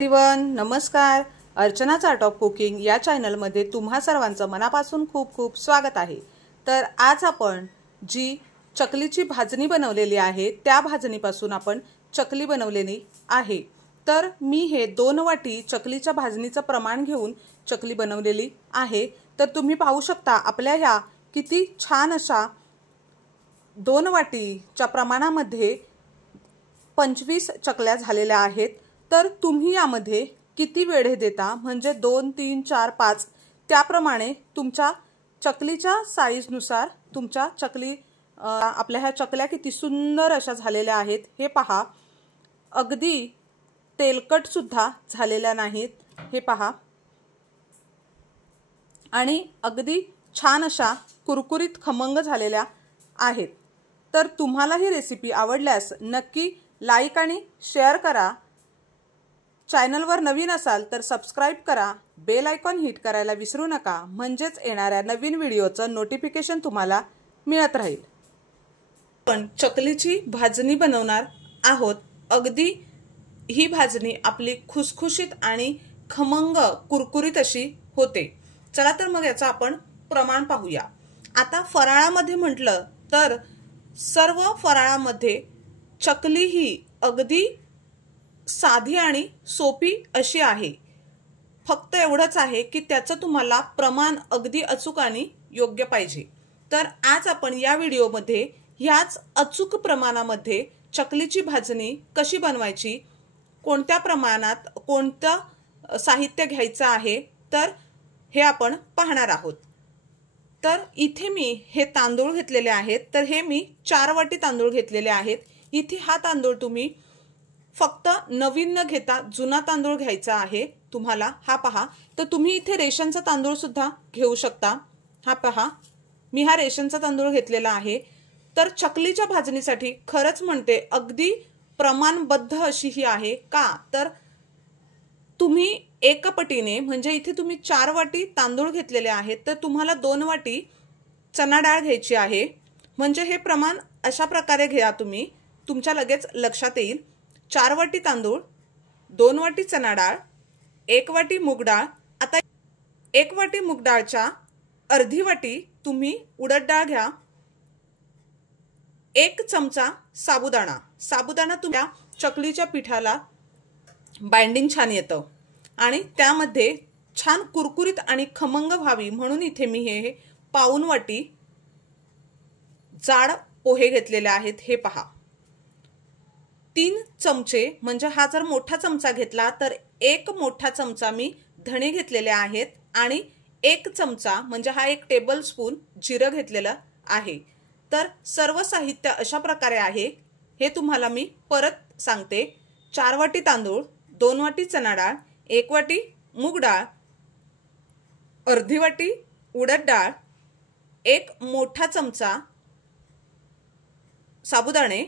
Everyone, नमस्कार। अर्चनाचा art of cooking या चॅनलमध्ये तुम्हा सर्वांचं मनापासून खूप खूप स्वागत आहे। तर आज आपण जी चकलीची भाजणी बनवलेली आहे त्या भाजणीपासून आपण चकली बनवलेली आहे। तर मी हे 2 वाटी चकलीच्या भाजणीचं प्रमाण घेऊन चकली बनवलेली आहे। तर तुम्ही पाहू शकता आपल्या ह्या किती छान अशा 2 वाटीच्या प्रमाणामध्ये 25 चकल्या झालेल्या आहेत। तर तुम्ही यामध्ये किती वेढे देता म्हणजे 2 3 4 5 त्याप्रमाणे तुमच्या चकलीच्या साइज नुसार तुमच्या चकली आपल्या ह्या चकल्या किती सुंदर अशा झालेल्या आहेत हे पहा। अगदी तेलकट सुद्धा झालेल्या नाहीत हे पहा आणि अगदी छान अशा कुरकुरीत खमंग झालेल्या आहेत। तर तुम्हाला ही रेसिपी आवडल्यास नक्की लाईक आणि शेअर करा। चॅनलवर नवीन असाल तर सबस्क्राइब करा, बेल आयकॉन हिट करायला विसरू नका म्हणजेच येणाऱ्या नवीन व्हिडिओचं नोटिफिकेशन तुम्हाला मिळत राहील। पण चकलीची भाजणी बनवणार आहोत। अगदी ही भाजणी आपली खुसखुशीत आणि खमंग कुरकुरीत अशी होते। चला तर मग याचा आपण प्रमाण पाहूया। आता फराळामध्ये म्हटलं तर सर्व फराळामध्ये चकली ही अगदी साधी आणि सोपी अशी आहे। फक्त एवढंच आहे की त्याचं तुम्हाला प्रमाण अगदी अचूक आणि योग्य पाहिजे। तर आज आपण या व्हिडिओमध्ये ह्याच अचूक प्रमाणामध्ये चकलीची भाजणी कशी बनवायची, कोणत्या प्रमाणात कोणतं साहित्य घ्यायचं आहे तर हे आपण पाहणार आहोत। तर इथे मी हे तांदूळ घेतलेले आहेत। तर हे मी 4 वाटी तांदूळ घेतलेले आहेत। इथे हा तांदूळ तुम्ही फक्त नवीन न घेता जुना तांदूळ घ्यायचा आहे तुम्हाला। हा पहा, तर तुम्ही इथे रेशनचा तांदूळ सुद्धा घेऊ शकता। हा पहा, मी हा रेशनचा तांदूळ घेतलेला आहे। तर चकलीच्या भाजणीसाठी खरंच म्हणते अगदी प्रमाणबद्ध अशी ही आहे का, तर तुम्ही एकपटीने म्हणजे इथे तुम्ही 4 वाटी तांदूळ घेतलेले आहेत तर तुम्हाला 2 वाटी चणा डाळ घ्यायची आहे। म्हणजे हे प्रमाण अशा प्रकारे घ्या तुम्ही, तुमच्या लगेच लक्षात येईल। 4 वाटी तांदूळ, 2 वाटी चणा डाळ, 1 वाटी मूग डाळ। आता 1 वाटी मूग डाळच्या अर्धी वाटी तुम्ही उडद डाळ घ्या। 1 चमचा साबुदाणा। साबुदाणा तुमच्या चकलीच्या पिठाला बाइंडिंग छान येतं आणि त्यामध्ये छान कुरकुरीत आणि खमंग व्हावी म्हणून इथे मी हे पाऊण वाटी जाड पोहे घेतलेले आहेत। हे पहा, 3 चमचे म्हणजे हा जर मोठा चमचा घेतला तर 1 मोठा चमचा मी धणे घेतलेले आहेत आणि 1 चमचा म्हणजे हा 1 टेबल स्पून जिरं घेतलेलं आहे। तर सर्व साहित्य अशा प्रकारे आहे, हे तुम्हाला मी परत सांगते। 4 वाटी तांदूळ, 2 वाटी चणा डाळ, 1 वाटी मूग डाळ, अर्धी वाटी उडद डाळ, 1 मोठा चमचा साबुदाणे,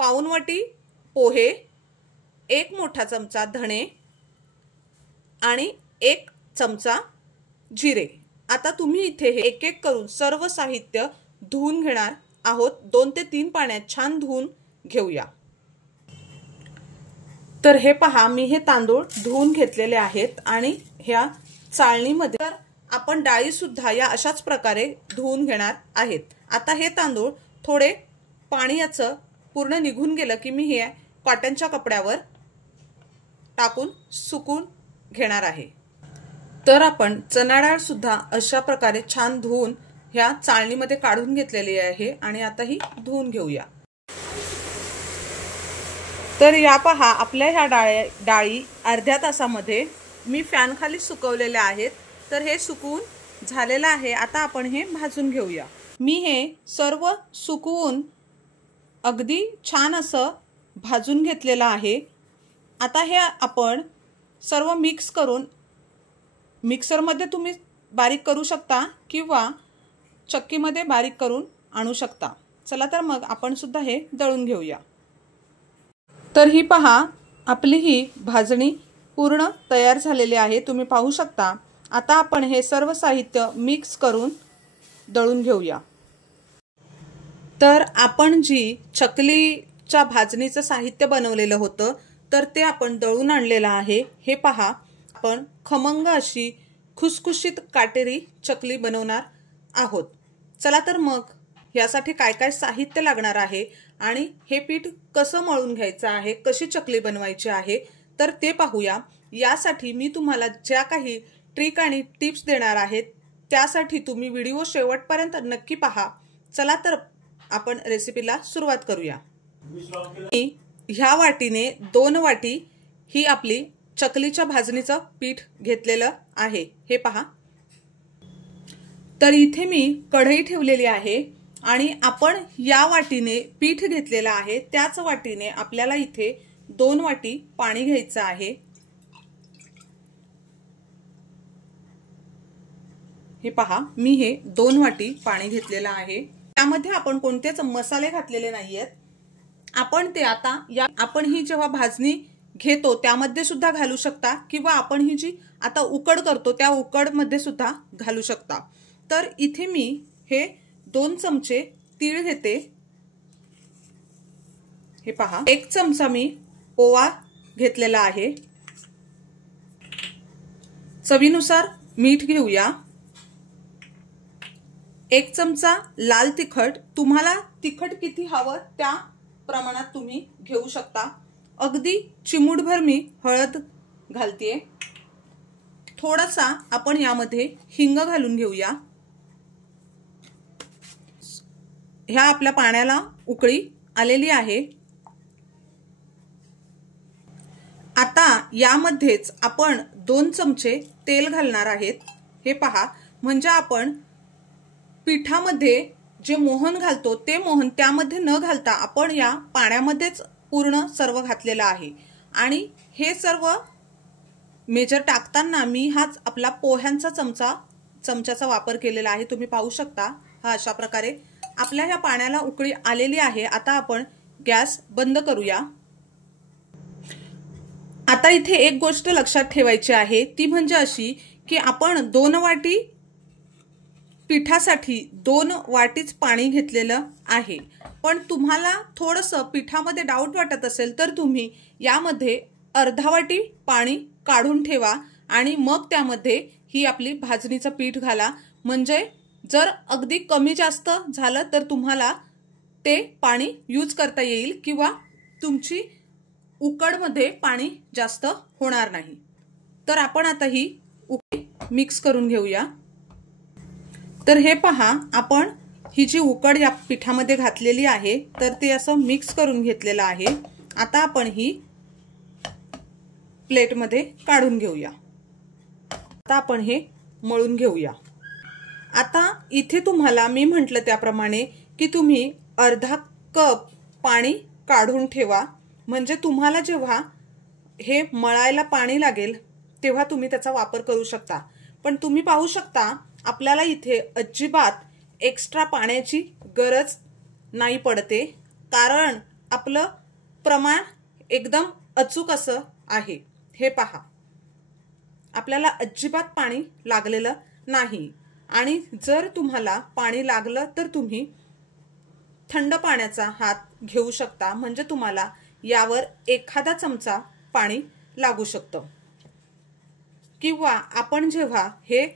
पाऊण वाटी पोहे, 1 मोठा चमचा धणे आणि 1 चमचा जिरे। आता तुम्ही इथे हे एक एक करून सर्व साहित्य धुवून घेणार आहोत। 2 ते 3 पाण्यात छान धुवून घेऊया। तर हे पहा, मी हे तांदूळ धुवून घेतलेले आहेत आणि ह्या चाळणीमध्ये तर आपण डाळी सुद्धा या अशाच प्रकारे धुवून घेणार आहेत। आता हे तांदूळ थोडे पाणी याचं पूर्ण निघून गेलं की मी हे कॉटनच्या कपड्यावर टाकून सुकून घेणार आहे। तर आपण चणा डाळ सुद्धा अशा प्रकारे छान धुवून ह्या चाळणीमध्ये काढून घेतलेली आहे आणि आता ही धुवून घेऊया। तर या पहा, आपल्या ह्या डाळी अर्ध्या तासामध्ये मी फॅन खाली सुकवलेल्या आहेत। तर हे सुकवून झालेलं आहे। आता आपण हे भाजून घेऊया। मी हे सर्व सुकवून अगदी छान असं भाजून घेतलेलं आहे। आता हे आपण सर्व मिक्स करून मिक्सरमध्ये तुम्ही बारीक करू शकता किंवा चक्कीमध्ये बारीक करून आणू शकता। चला तर मग आपण सुद्धा हे दळून घेऊया। तर ही पहा, आपली ही भाजणी पूर्ण तयार झालेली आहे, तुम्ही पाहू शकता। आता आपण हे सर्व साहित्य मिक्स करून दळून घेऊया। तर आपण जी चकलीच्या भाजणीचं साहित्य बनवलेलं होतं तर ते आपण दळून आणलेलं आहे। हे पहा, आपण खमंग अशी खुसखुशीत काटेरी चकली बनवणार आहोत। चला तर मग यासाठी काय काय साहित्य लागणार आहे आणि हे पीठ कसं मळून घ्यायचं आहे, कशी चकली बनवायची आहे तर ते पाहूया। यासाठी मी तुम्हाला ज्या काही ट्रिक आणि टिप्स देणार आहेत त्यासाठी तुम्ही व्हिडिओ शेवटपर्यंत नक्की पहा। चला तर आपण रेसिपीला सुरुवात करूया। ह्या वाटीने 2 वाटी ही आपली चकलीच्या भाजणीचं पीठ घेतलेलं आहे। हे पहा, तर इथे मी कढई ठेवलेली आहे आणि आपण या वाटीने पीठ घेतलेलं आहे त्याच वाटीने आपल्याला इथे 2 वाटी पाणी घ्यायचं आहे। हे पहा, मी हे 2 वाटी पाणी घेतलेलं आहे। त्यामध्ये आपण कोणतेच मसाले घातलेले नाहीयेत। आपण ते आता आपण ही जेव्हा भाजणी घेतो त्यामध्ये सुद्धा घालू शकता किंवा आपण ही जी आता उकड करतो त्या उकड मध्ये सुद्धा घालू शकता। तर इथे मी हे 2 चमचे तीळ घेते। हे पहा, 1 चमचा मी ओवा घेतलेला आहे। चवीनुसार मीठ घेऊया। 1 चमचा लाल तिखट, तुम्हाला तिखट किती हवं त्या प्रमाणात तुम्ही घेऊ शकता। अगदी चिमूटभर मी हळद घालतेय। थोडासा आपण यामध्ये हिंग घालून घेऊया। ह्या आपल्या पाण्याला उकळी आलेली आहे। आता यामध्येच आपण 2 चमचे तेल घालणार आहेत। हे पहा, म्हणजे आपण पिठामध्ये जे मोहन घालतो ते मोहन त्यामध्ये न घालता आपण या पाण्यामध्येच पूर्ण सर्व घातलेलं आहे। आणि हे सर्व मेजर टाकताना मी हाच आपला पोह्यांचा चमच्याचा वापर केलेला आहे। तुम्ही पाहू शकता, हा अशा प्रकारे आपल्या ह्या पाण्याला उकळी आलेली आहे। आता आपण गॅस बंद करूया। आता इथे एक गोष्ट लक्षात ठेवायची आहे, ती म्हणजे अशी की आपण 2 वाटी पिठासाठी 2 वाटीच पाणी घेतलेलं आहे। पण तुम्हाला थोडंसं पिठामध्ये डाऊट वाटत असेल तर तुम्ही यामध्ये अर्धा वाटी पाणी काढून ठेवा आणि मग त्यामध्ये ही आपली भाजणीचं पीठ घाला। म्हणजे जर अगदी कमी जास्त झालं तर तुम्हाला ते पाणी यूज करता येईल किंवा तुमची उकडमध्ये पाणी जास्त होणार नाही। तर आपण आता ही उकळी मिक्स करून घेऊया। तर हे पहा, आपण ही जी उकड या पिठामध्ये घातलेली आहे तर ते असं मिक्स करून घेतलेलं आहे। आता आपण ही प्लेटमध्ये काढून घेऊया। आता आपण हे मळून घेऊया। आता इथे तुम्हाला मी म्हटलं त्याप्रमाणे की तुम्ही अर्धा कप पाणी काढून ठेवा, म्हणजे तुम्हाला जेव्हा हे मळायला पाणी लागेल तेव्हा तुम्ही त्याचा वापर करू शकता। पण तुम्ही पाहू शकता आपल्याला इथे अजिबात एक्स्ट्रा पाण्याची गरज नाही पडते, कारण आपलं प्रमाण एकदम अचूक असं आहे। हे पहा, आपल्याला अजिबात पाणी लागलेलं नाही। आणि जर तुम्हाला पाणी लागलं तर तुम्ही थंड पाण्याचा हात घेऊ शकता, म्हणजे तुम्हाला यावर एखादा चमचा पाणी लागू शकतं। किंवा आपण जेव्हा हे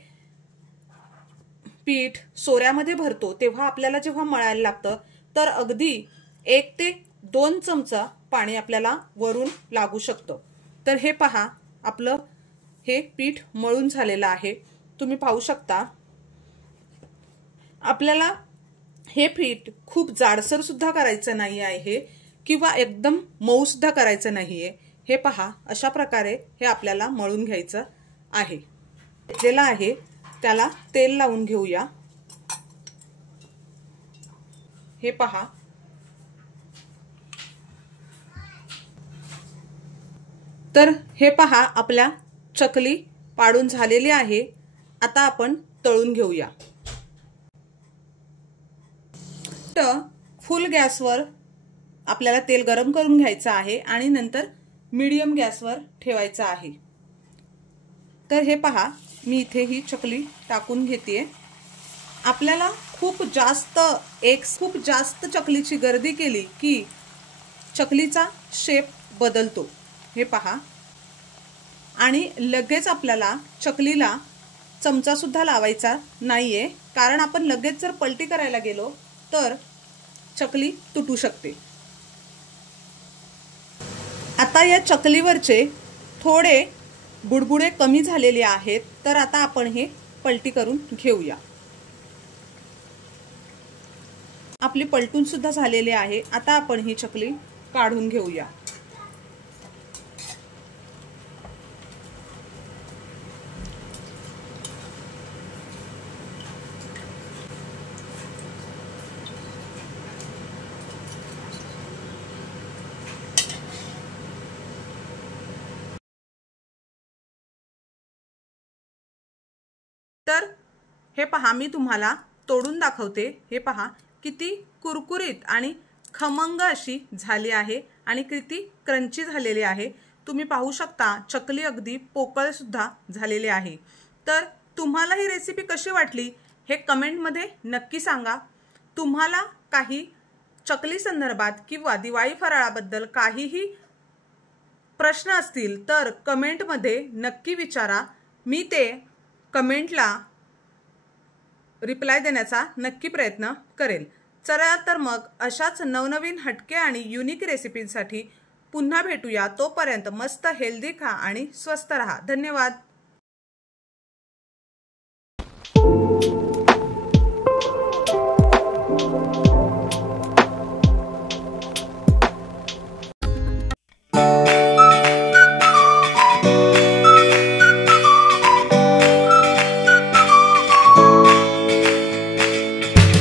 पीठ सोऱ्यामध्ये भरतो तेव्हा आपल्याला जेव्हा मळायला लागतं तर अगदी 1 ते 2 चमचा पाणी आपल्याला वरून लागू शकतं। तर हे पहा, आपलं हे पीठ मळून झालेलं आहे। तुम्ही पाहू शकता आपल्याला हे पीठ खूप जाडसर सुद्धा करायचं नाही आहे किंवा एकदम मऊ सुद्धा करायचं नाहीये। हे पहा, अशा प्रकारे हे आपल्याला मळून घ्यायचं आहे। घेतलेला आहे त्याला तेल लावून घेऊया। हे पहा, तर हे पहा आपल्या चकली पाडून झालेली आहे। आता आपण तळून घेऊया। तर फुल गॅसवर आपल्याला तेल गरम करून घ्यायचं आहे आणि नंतर मीडियम गॅसवर ठेवायचं आहे। तर हे पहा, मी इथे ही चकली टाकून घेतेय। आपल्याला खूप जास्त चकलीची गर्दी केली की चकलीचा शेप बदलतो। हे पहा, आणि लगेच आपल्याला चकलीला चमचासुद्धा लावायचा नाही आहे, कारण आपण लगेच जर पलटी करायला गेलो तर चकली तुटू शकते. आता या चकलीवरचे थोडे बुडबुडे कमी झालेले आहेत, तर आता आपण हे पलटी करून घेऊया. आपली पलटून सुद्धा झालेली आहे. आता आपण ही चकली काढून घेऊया. तर हे पहा, मी तुम्हाला तोडून दाखवते. हे पहा किती कुरकुरीत आणि खमंग अशी झाली आहे आणि किती क्रंची झालेली आहे. तुम्ही पाहू शकता चकली अगदी पोकळ सुद्धा झालेली आहे. तर तुम्हाला ही रेसिपी कशी वाटली हे कमेंटमध्ये नक्की सांगा. तुम्हाला काही चकली संदर्भात किंवा दिवाळी फराळाबद्दल काहीही प्रश्न असतील तर कमेंटमध्ये नक्की विचारा. मी ते कमेंटला रिप्लाय देण्याचा नक्की प्रयत्न करेल. चला तर मग अशाच नवनवीन हटके आणि युनिक रेसिपींसाठी पुन्हा भेटूया. तोपर्यंत मस्त हेल्दी खा आणि स्वस्त रहा. धन्यवाद.